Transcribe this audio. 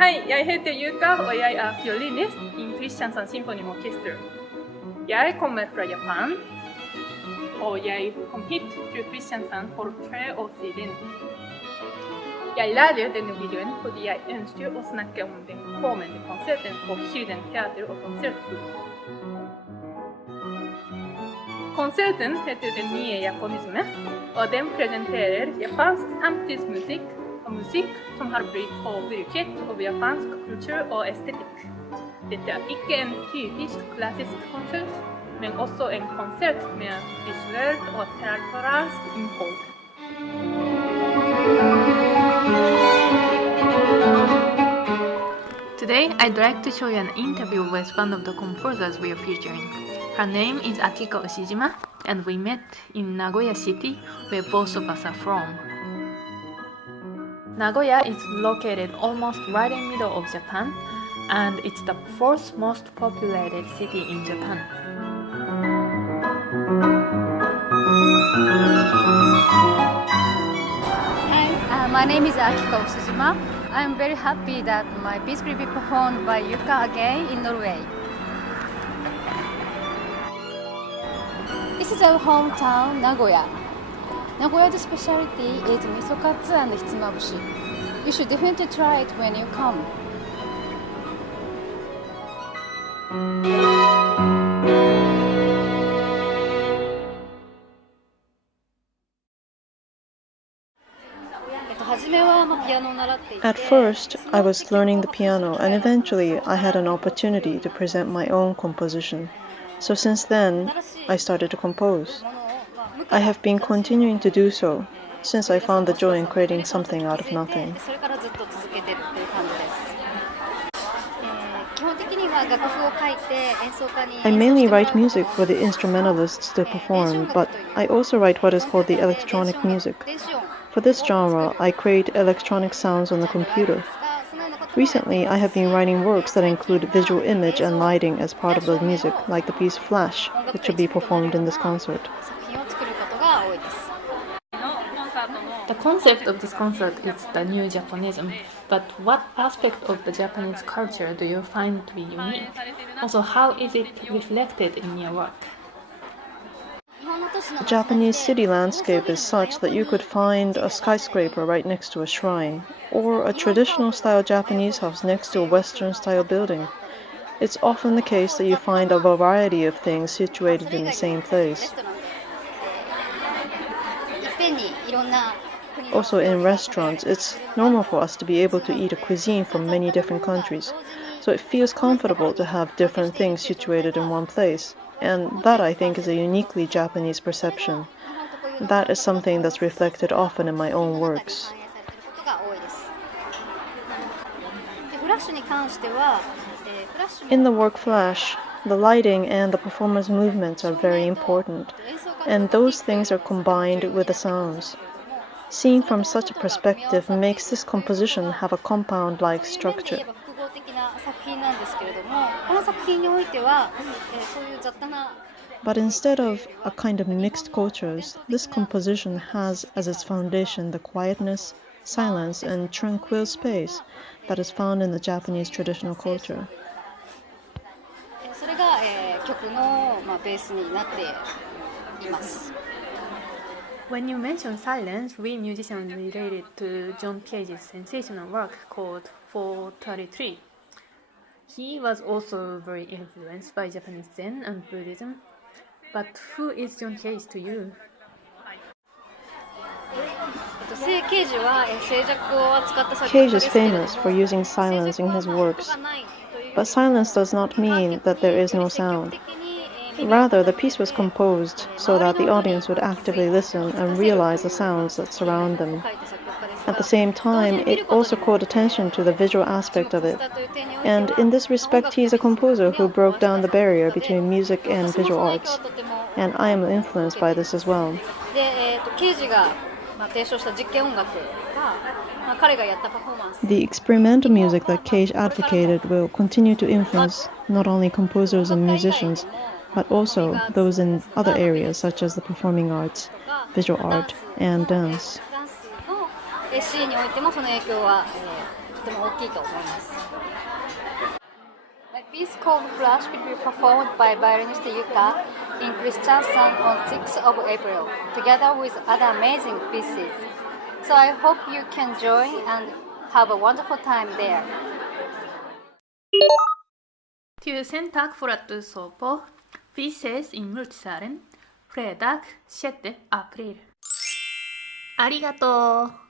Hi, jij heet Yuka og jeg er violinist i Kristiansand Symphony Orchestra. Jeg kommer fra Japan, og jeg kom hit til Kristiansand for 3 år siden. Jeg lager denne videoen fordi jeg ønsker å snakke om den kommende konserten på KILDEN TEATER og KONSERTHUS. Konserten heter Den Nye Japonisme, og den presenterer japansk samtidsmusikk og musikk som har blitt påvirket av japansk kultur og estetikk. Dette er ikke en typisk klassisk konsert, men også en konsert med visuelt og teatralsk innhold. Today, I'd like to show you an interview with one of the composers we are featuring. Her name is Akiko Ushijima, and we met in Nagoya City, where both of us are from. Nagoya is located almost right in the middle of Japan, and it's the 4th most populated city in Japan. Hi, my name is Akiko Ushijima. I'm very happy that my piece will be performed by Yuka again in Norway. This is our hometown, Nagoya. Nagoya's specialty is misokatsu and hitsumabushi. You should definitely try it when you come. At first, I was learning the piano, and eventually I had an opportunity to present my own composition. So since then, I started to compose. I have been continuing to do so, since I found the joy in creating something out of nothing. I mainly write music for the instrumentalists to perform, but I also write what is called the electronic music. For this genre, I create electronic sounds on the computer. Recently, I have been writing works that include visual image and lighting as part of the music, like the piece Flash, which will be performed in this concert. The concept of this concert is the Nye Japonisme, but what aspect of the Japanese culture do you find to be unique? Also, how is it reflected in your work? The Japanese city landscape is such that you could find a skyscraper right next to a shrine, or a traditional-style Japanese house next to a Western-style building. It's often the case that you find a variety of things situated in the same place. Also, in restaurants, it's normal for us to be able to eat a cuisine from many different countries, so it feels comfortable to have different things situated in one place. And that, I think, is a uniquely Japanese perception. That is something that's reflected often in my own works. In the work Flash, the lighting and the performance movements are very important, and those things are combined with the sounds. Seen from such a perspective makes this composition have a compound-like structure. But instead of a kind of mixed cultures, this composition has as its foundation the quietness, silence, and tranquil space that is found in the Japanese traditional culture. When you mention silence, we musicians related to John Cage's sensational work called 433. He was also very influenced by Japanese Zen and Buddhism. But who is John Cage to you? Cage is famous for using silence in his works, but silence does not mean that there is no sound. Rather, the piece was composed so that the audience would actively listen and realize the sounds that surround them. At the same time, it also called attention to the visual aspect of it. And in this respect, he is a composer who broke down the barrier between music and visual arts. And I am influenced by this as well. The experimental music that Cage advocated will continue to influence not only composers and musicians, but also those in other areas such as the performing arts, visual art, and dance. とても大きいと思います。My piece called Flash will be performed by violinist Yuka in Kristiansand on 6th of April, together with other amazing pieces. So I hope you can join and have a wonderful time there. Tusen takk for at du så på. Vi ses i Multisalen fredag 6. april. ありがとう。